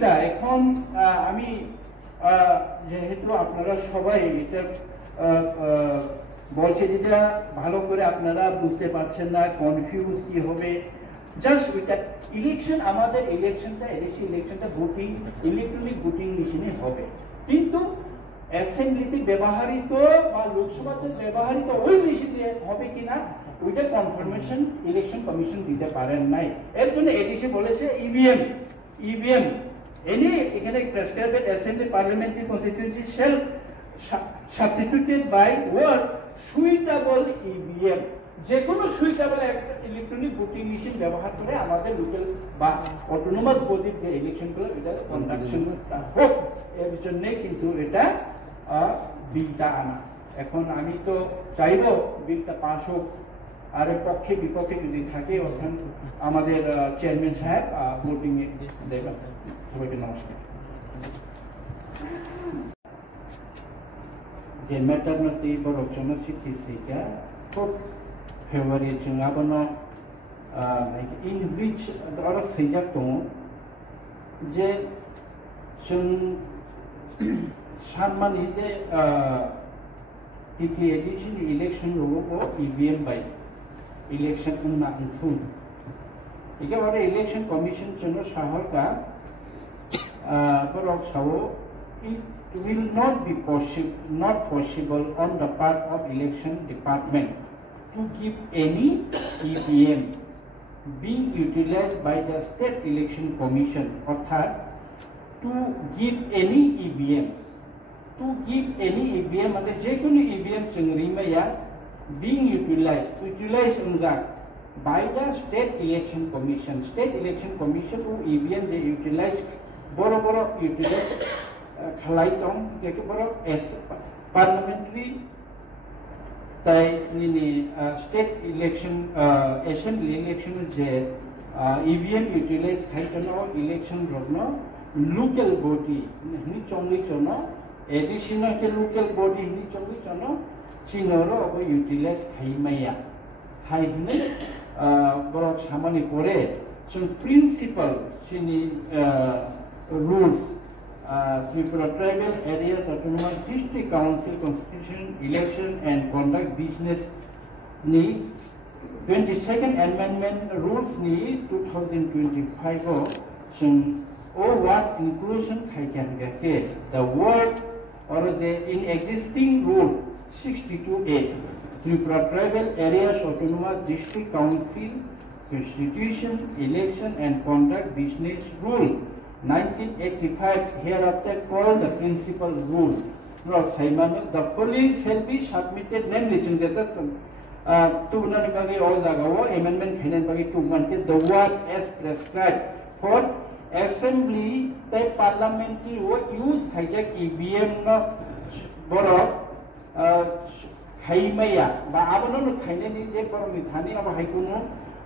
এইটা এখন আমি যেহেতু আপনারা সবাই এটা বলছে যেটা ভালো করে আপনারা বুঝতে পারছেন না, কনফিউজ কি হবে, জাস্ট ওইটা ইলেকশন, আমাদের ইলেকশনটা এদেশি ইলেকশনটা ভোটিং ইলেকট্রনিক ভোটিং মেশিনে হবে, কিন্তু অ্যাসেম্বলিতে ব্যবহৃত বা লোকসভাতে ব্যবহৃত ওই মেশিনে হবে কিনা ওইটা কনফার্মেশন ইলেকশন কমিশন দিতে পারেন নাই। এর জন্য এদেশে বলেছে ইভিএম এনি এখানে prescribed assembly parliamentary constituency shall substituted by word suitable EVM, যে কোনো সুইটেবল একটা ইলেকট্রনিক ভোটিং মেশিন ব্যবহার করে আমাদের লোকাল বা অটোনোমাস বডির যে ইলেকশনগুলো এটা কন্ডাকশন হোক, এর জন্য কিন্তু এটা বিলটা আনা। এখন আমি তো চাইব বিলটা পাস হোক, আর পক্ষে বিপক্ষে যদি থাকে ওখান আমাদের চেয়ারম্যান সাহেব ভোটিং এ দেবেন। সবাইকে নমস্কার। যে ম্যাটার নতি বরকজন সিটিসিকা 4 February जों आबनो in which आरो सैजाक दङ जे जों सानमानि जे टिपि एडिशन इलेक्शन रोगो ईवीएम बाय इलेक्शन उन्ना इथुन एकेबारे इलेक्शन कमिशन जों शहर का बरक सावो it will not possible on the part of election department to give any EVM being utilized by the state election commission, অর্থাৎ to give any EVM মানে যে কোনো EVM जों रिमाया being utilized by the state election commission O EVM যে utilize বড় utilize খালাই দं যেকে বড় parliamentary তাই state election assembly election যে ইভিএম ইউটিলাইজ খাইতন ইলেকশন রগ্ন লোকাল বডি নি চংলি চন এডিশনাল কে লোকাল বডি নি চংলি চন চিনর অব ইউটিলাইজ খাইমাইয়া খাইনে বরক সামানি করে সো প্রিন্সিপাল চিনি rules Tripura Tribal Areas Autonomous District Council Constitution Election and Conduct Business ni 22nd Amendment Rules ni 2025 जों what inclusion खायखान के the word or the in existing rule 62A Tripura Tribal Areas Autonomous District Council Constitution Election and Conduct Business Rule 1985 hereafter called the principal rule. The following shall be submitted, namely, amendment the word as prescribed for assembly the parliamentary use hijack EVM borok haimaya ba abono khainani je boromi thani aba haikuno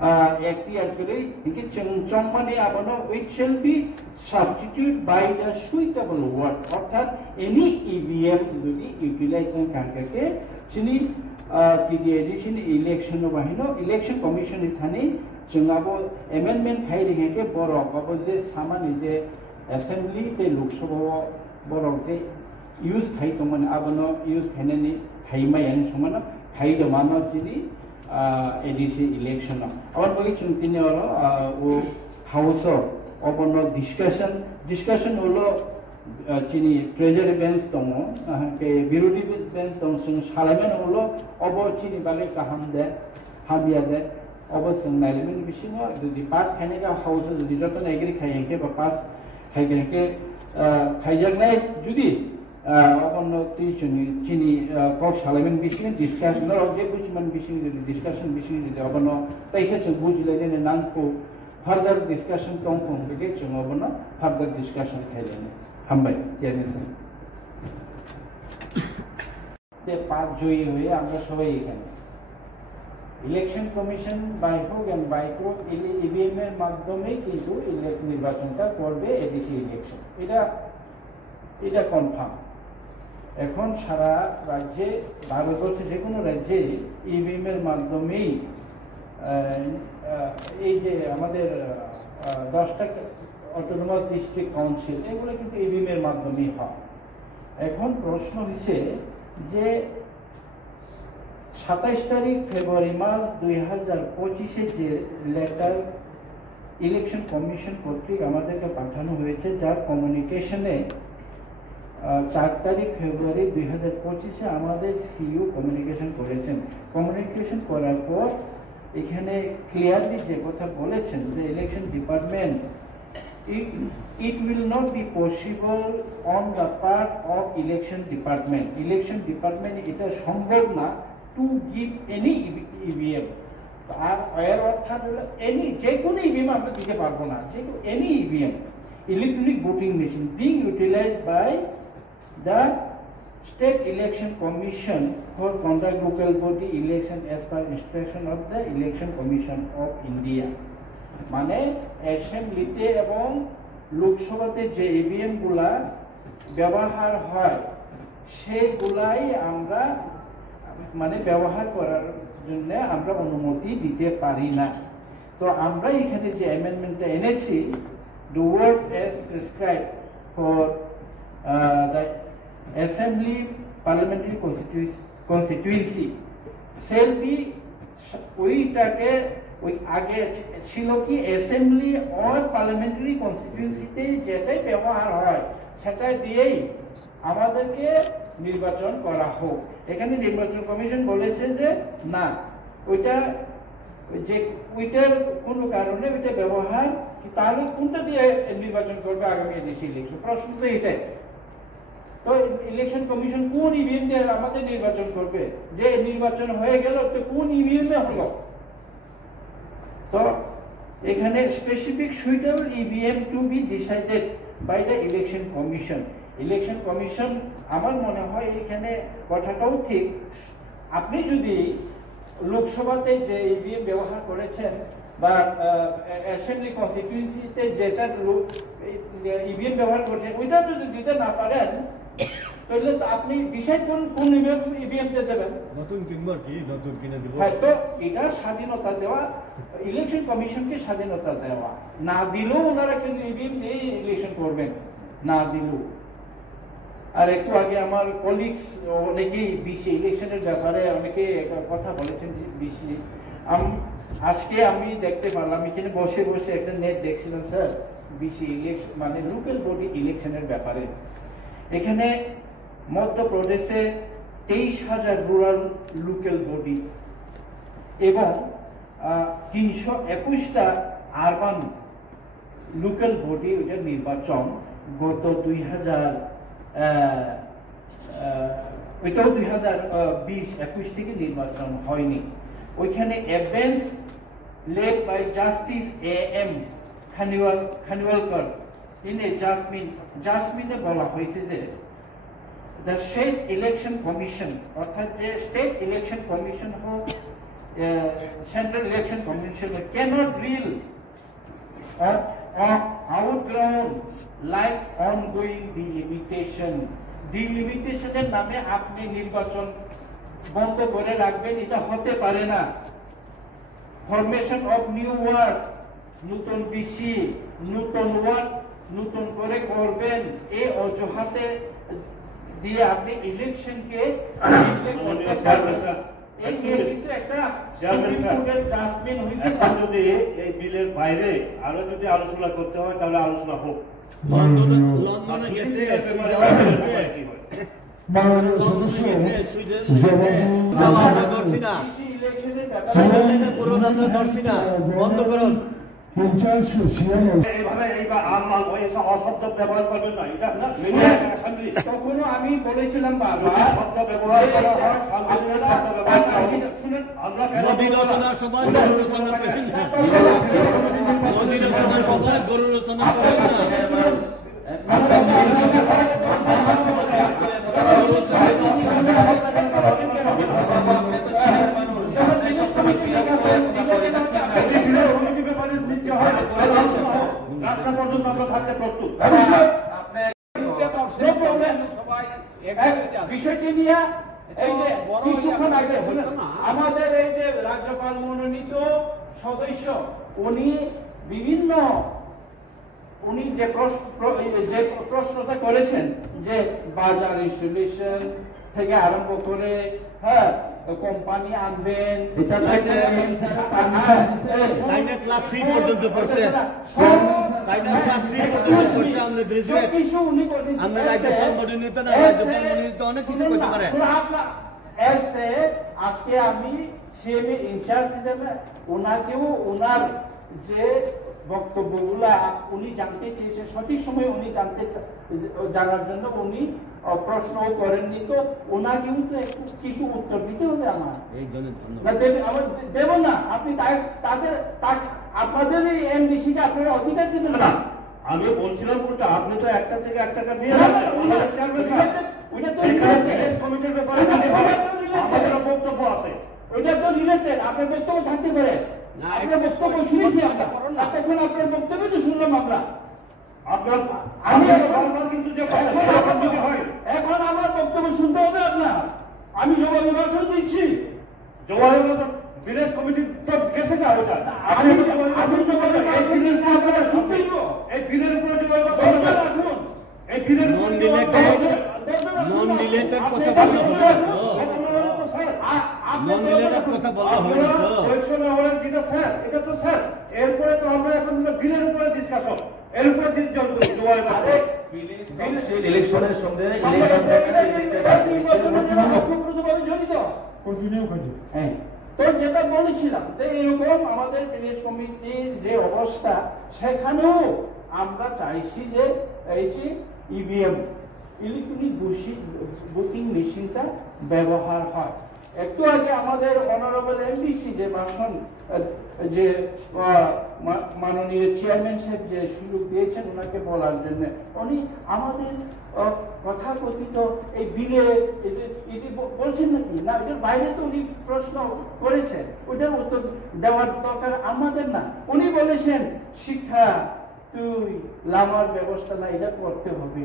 actually which shall be substituted by the suitable word অর্থাৎ any EVM যদি utilisation কারকে চিনি টিডি এডিশন election বাহিনো election commission ইথানি जोंआबो amendment खाइरिगे बरक अब जे सामानि जे असेंबली ते लोकसभा बरक जे यूज खाइतमन आबनो यूज खाइनानि खाइमायानि समाना खाइदमानो चिनि एडिसी इलेक्शन और बगी चुनतिने और वो हाउस ऑफ डिस्कशन होलो चिनी ट्रेजरी बेंच दङ के बिरोधी बेंच दङ जों सालायमेन होलो अब चिनी बाले काहाम दे हाबिया दे अब जों नायलेमेन बिसिनो जुदि पास खायनाय हाउस जुदि जतन एग्री खायके बा पास खायके खायजानाय जुदि অন্য চিনি কক সালাইমেন বিশিং ডিসকাশন অবজে বুঝমান বিশিং যদি ডিসকাশন বিশিং যদি অবনো তাইসে সে বুঝলাইনে নানকো ফার্দার ডিসকাশন কম বেগে जों অবনো ফার্দার ডিসকাশন খাইলেনে হামবাই চেয়ারম্যান তে পাঁচ জয়ী হয়ে আমরা সবাই এখানে ইলেকশন কমিশন বাইকো এন্ড বাইকো ইভিএম এর মাধ্যমে কিন্তু ইলেকশন নির্বাচনটা করবে এডিসি ইলেকশন এটা কনফার্ম এখন সারা রাজ্যে ভারতবর্ষে যে কোনো রাজ্যে ইভিএম এর মাধ্যমেই এই যে আমাদের 10টা অটোনমাস ডিস্ট্রিক্ট কাউন্সিল, এগুলো কিন্তু ইভিএম এর মাধ্যমেই হয়। এখন প্রশ্ন হচ্ছে যে 27 তারিখ ফেব্রুয়ারি মাস 2025-এ যে লেটার ইলেকশন কমিশন কর্তৃক আমাদেরকে পাঠানো হয়েছে, যার কমিউনিকেশনে 4 তারিখ ফেব্রুয়ারি 2025-এ আমাদের সিইও কমিউনিকেশন করেছেন। কমিউনিকেশন করার পর এখানে ক্লিয়ারলি যে কথা বলেছেন যে election department it will not be possible on the part of election department এটা সম্ভব না to give any EVM, আর এর অর্থাৎ হলো এনি যে কোনো ইভিএম আমরা দিতে পারবো না, যে কোনো any EVM electronic voting machine being utilized by the State Election Commission for conduct local body election as per instruction of the Election Commission of India। মানে অ্যাসেম্বলিতে এবং লোকসভাতে যে ইভিএম গুলা ব্যবহার হয় সেগুলাই আমরা মানে ব্যবহার করার জন্য আমরা অনুমতি দিতে পারি না। তো আমরা এখানে যে অ্যামেন্ডমেন্টটা এনেছি, the word as prescribed for the assembly parliamentary constituency shall be, ওইটাকে ওই আগে ছিল কি অ্যাসেম্বলি অর পার্লামেন্টারি কনস্টিটিউয়েন্সিতে যেটাই ব্যবহার হয় সেটা দিয়েই আমাদেরকে নির্বাচন করা হোক। এখানে নির্বাচন কমিশন বলেছে যে না, ওইটার কোনো কারণে ওইটা ব্যবহার, তাহলে কোনটা দিয়ে নির্বাচন করবে আগামী এডিসি ইলেকশন? প্রশ্ন তো এটাই। তো ইলেকশন কমিশন কোন ইভিএম দিয়ে আমাদের নির্বাচন করবে? যে নির্বাচন হয়ে গেল তো কোন ইভিএম হলো? তো এখানে specific suitable EVM to be decided by the election commission. Election commission, আমার মনে হয় এখানে কথাটাও ঠিক। আপনি যদি লোকসভাতে যে ইভিএম ব্যবহার করেছেন বা অ্যাসেম্বলি কনস্টিটিউয়েন্সিতে যেটা ইভিএম ব্যবহার করছেন ওইটা যদি দিতে না পারেন তাহলে আপনি ডিসাইড করুন কোন ইভিএমটা দেবেন। নতুন কিনবো কি নতুন কিনে দেব। হ্যাঁ, তো এটা স্বাধীনতা দেওয়া, ইলেকশন কমিশনকে স্বাধীনতা দেওয়া। না দিলেও ওনারা কিন্তু ইভিএম দিয়ে ইলেকশন করবেন, না দিলেও। আর একটু আগে আমার কলিগস অনেকেই বিসি ইলেকশনের ব্যাপারে অনেকে কথা বলেছেন। বিসি আজকে আমি দেখতে পারলাম, এখানে বসে বসে একটা নেট দেখছিলাম স্যার, বিসি ইলেকশন মানে লোকাল বডি ইলেকশনের ব্যাপারে। এখানে মধ্যপ্রদেশে 23,000 রুরাল লোকাল বডি এবং 321টা আরবান লোকাল বডি ওইটার নির্বাচন গত 2020-21 থেকে নির্বাচন হয়নি। ওইখানে evidence led by justice AM Khanwilkar in a জাজমেন্টে বলা হয়েছে যে the state election commission অর্থাৎ যে স্টেট ইলেকশন কমিশন হোক central election commission cannot rule outground like ongoing delimitation এর নামে আপনি নির্বাচন বন্ধ করে রাখবেন, এটা হতে পারে না। ফরমেশন অফ নিউ ওয়ার্ড, নতুন বিসি, নতুন ওয়ার্ড নতুন করে করবেন, এই অজুহাতে দিয়ে আপনি ইলেকশনকে যদি এই বিলের বাইরে আরো যদি আলোচনা করতে হয় তাহলে আলোচনা হোক। লন্ডনে গেছে, বন্ধ করুন। তখনও আমি বলেছিলাম গরু রচনা বিষয়টি নিয়ে এই যে কিছুক্ষণ আগে আমাদের এই যে রাজ্যপাল মনোনীত সদস্য উনি বিভিন্ন উনি যে প্রশ্নটা করেছেন যে বাজার ইনস্টলেশন থেকে আরম্ভ করে হ্যাঁ কোম্পানি আনবেন ক্লাস 3 পর্যন্ত পড়ছে ক্লাস 3 পর্যন্ত পড়ছে আমরা গ্রাজুয়েট আমরা রাজ্য পরিণত না রাজ্য পরিণত অনেক কিছু করতে পারে এসে আজকে আমি সিএম এর ইনচার্জ হিসেবে ওনাকেও ওনার যে বক্তব্যগুলা উনি জানতে চেয়েছে সঠিক সময়ে উনি জানার জন্য উনি প্রশ্নও করেননি তো ওনাকেও তো একটু কিছু উত্তর দিতে হবে আমার দেব না আপনি তাদের আপনাদের এই এমডিসিকে আপনারা অধিকার দিবেন না আমি বলছিলাম বলতে আপনি তো একটা থেকে এক টাকা দিয়ে কমিটির ব্যাপারে আমাদের বক্তব্য আছে ওইটা তো রিলেটেড আপনার বক্তব্য থাকতে পারে আপনার বক্তব্য শুনেছি আমরা এখন আপনার বক্তব্য তো শুনলাম আমরা আপনার আমি কিন্তু যে এখন আমার বক্তব্য শুনতে হবে আপনার আমি জবাবি ভাষণ দিচ্ছি জবাবি ভাষণ ভিলেজ কমিটি তো গেছে না ওটা আমি জবাবি ভাষণ দিচ্ছি আপনারা শুনতে দিব এই বিলের উপরে জবাবি ভাষণ রাখুন এই বিলের নন রিলেটেড কথা বলা হবে না তো নন রিলেটেড কথা বলা হবে না তো কোয়েশ্চন আওয়ার যেটা স্যার এটা তো স্যার এরপরে তো আমরা এখন বিলের উপরে ডিসকাশন এর উপরে জবাবি ভাষণ ইলেকশনের সঙ্গে জড়িত তো যেটা বলেছিলাম যে এরকম আমাদের ভিলেজ কমিটির যে অবস্থা সেখানেও আমরা চাইছি যে এই যে ইভিএম ইলেকট্রনিক ভোটিং মেশিনটা ব্যবহার হয় একটু আগে আমাদের অনারেবল এমডিসি যে ভাষণ যে মাননীয় চেয়ারম্যান সাহেব যে সুযোগ দিয়েছেন ওনাকে বলার জন্য উনি আমাদের কথাকথিত এই বিলে এটি বলছেন নাকি না এটার বাইরে তো উনি প্রশ্ন করেছেন ওইটার উত্তর দেওয়ার দরকার আমাদের না উনি বলেছেন শিক্ষা তুই লামার ব্যবস্থা না এটা করতে হবে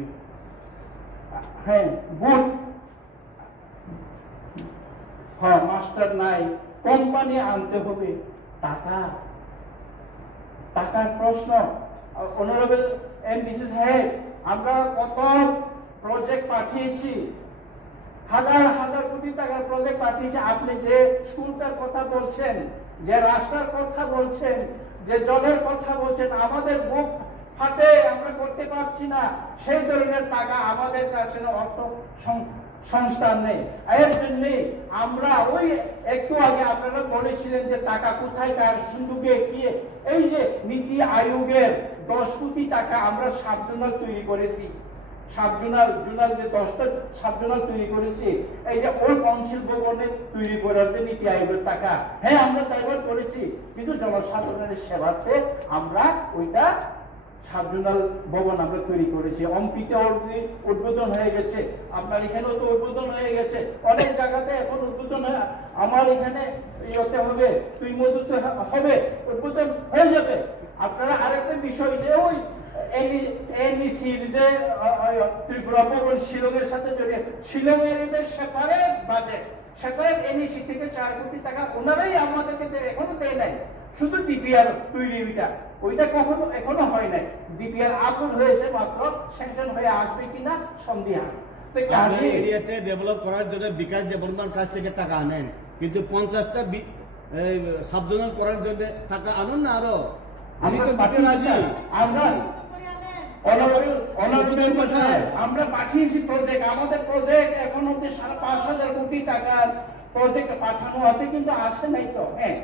হ্যাঁ ভোট হ্যাঁ মাস্টার নাই কোম্পানি আনতে হবে টাকার প্রশ্ন অনারেবল এমডিসি সাহেব আমরা কত প্রজেক্ট পাঠিয়েছি হাজার হাজার কোটি টাকার প্রজেক্ট পাঠিয়েছি আপনি যে স্কুলটার কথা বলছেন যে রাস্তার কথা বলছেন যে জলের কথা বলছেন আমাদের বুক ফাটে আমরা করতে পারছি না সেই ধরনের টাকা আমাদের কাছে অর্থ সংস্থান নেই এর জন্য আমরা ওই একটু আগে আপনারা বলেছিলেন যে টাকা কোথায় কার সিন্ধুকে গিয়ে এই যে নীতি আয়োগের 10 কোটি টাকা আমরা সাবজোনাল তৈরি করেছি সাবজোনাল যে 10টা সাবজোনাল তৈরি করেছি এই যে ওল্ড কাউন্সিল ভবনে তৈরি করার যে নীতি আয়োগের টাকা হ্যাঁ আমরা ডাইভার্ট করেছি কিন্তু জনসাধারণের সেবাতে আমরা ওইটা সাবজোনাল ভবন আমরা তৈরি করেছি অম্পিতে উদ্বোধন হয়ে গেছে আপনার এখানেও তো উদ্বোধন হয়ে গেছে অনেক জায়গাতে এখন উদ্বোধন আমার এখানে ইয়েতে হবে তুই মধুতে হবে উদ্বোধন হয়ে যাবে আপনারা আরেকটা বিষয় যে ওই এনইসির যে ত্রিপুরা ভবন শিলংয়ের সাথে জড়িয়ে শিলংয়ের এটা সেপারেট বাজেট সেপারেট এনইসি থেকে 4 কোটি টাকা ওনারাই আমাদেরকে এখনো দেয় নাই শুধু ডিপিআর তৈরিটা ওইটা কখনো এখনো হয় নাই ডিপিআর আপলোড হয়েছে মাত্র স্যাংশন হয়ে আসবে কিনা সন্দেহ আপনি এরিয়াতে ডেভেলপ করার জন্য বিকাশ ডেভেলপমেন্ট কাছ থেকে টাকা আনেন কিন্তু 50টা সাবজোনাল করার জন্য টাকা আনুন না আরো আমি তো দিতে রাজি আমরা পাঠিয়েছি প্রজেক্ট আমাদের প্রজেক্ট এখন অব্দি 5,500 কোটি টাকার প্রজেক্ট পাঠানো আছে কিন্তু আসে নাই তো হ্যাঁ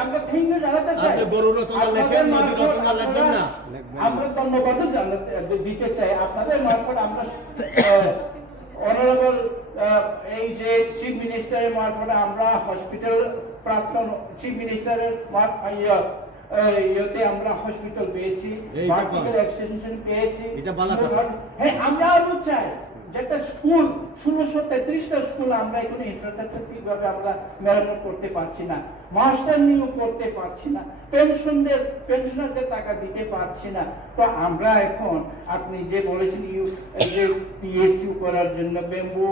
আমরা থ্যাংক ইউ জানাতে চাই আমরা ধন্যবাদ দিতে চাই আপনাদের মারফত আমরা অনারেবল এই যে চিফ মিনিস্টারের মারফতে আমরা হসপিটাল প্রাক্তন চিফ মিনিস্টারের ইয়েতে আমরা হসপিটাল পেয়েছি ভার্টিক্যাল এক্সটেনশন পেয়েছি হ্যাঁ আমরা আরো চাই যেটা স্কুল 1633টা স্কুল আমরা এখন ইনফ্রাস্ট্রাকচার ঠিকভাবে আমরা মেরামত করতে পারছি না মাস্টার নিয়োগ করতে পারছি না পেনশনারদের টাকা দিতে পারছি না তো আমরা এখন আপনি যে বলেছেন যে পিএসইউ করার জন্য বেম্বু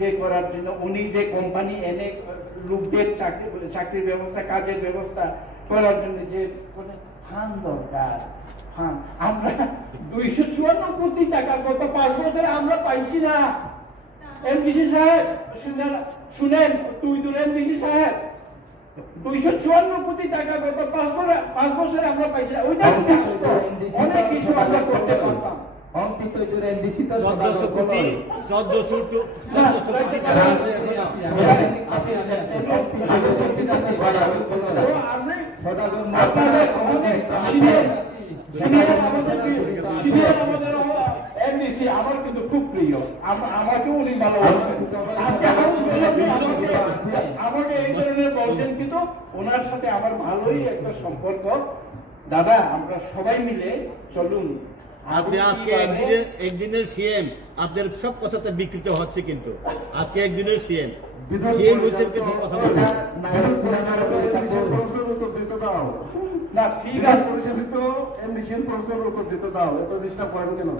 যে করার জন্য উনি যে কোম্পানি এনে লোকদের চাকরির ব্যবস্থা কাজের ব্যবস্থা করার জন্য যে ফান্ড দরকার। ফান্ড আমরা 254 কোটি টাকা গত 5 বছরে আমরা পাইছি না। এমডিসি সাহেব শুনেন, তুই এমডিসি সাহেব 254 কোটি টাকা গত 5 বছরে আমরা পাইছি না। ওইটা যদি আসতো অনেক কিছু আমরা করতে পারতাম। অঙ্কিত জুড়ে এমডিসি তো 1400 কোটি 1400 কোটি টাকা আছে আমার কিন্তু খুব প্রিয়, আমাকে উনি ভালোবাসেন। আজকে আমাকে এই ধরনের বলছেন, কিন্তু ওনার সাথে আমার ভালোই একটা সম্পর্ক। দাদা, আমরা সবাই মিলে চলুন। আপনি আজকে একদিনের সিএম, আপনার সব কথাটা বিকৃত হচ্ছে, কিন্তু আজকে একদিনের সিএম হিসেবে কিছু কথা বলবেন না, ঠিক আছে, পরিচালিত এমডিসির প্রশ্নের উত্তর দিতে দাও, এত ডিস্টার্ব করেন কেন?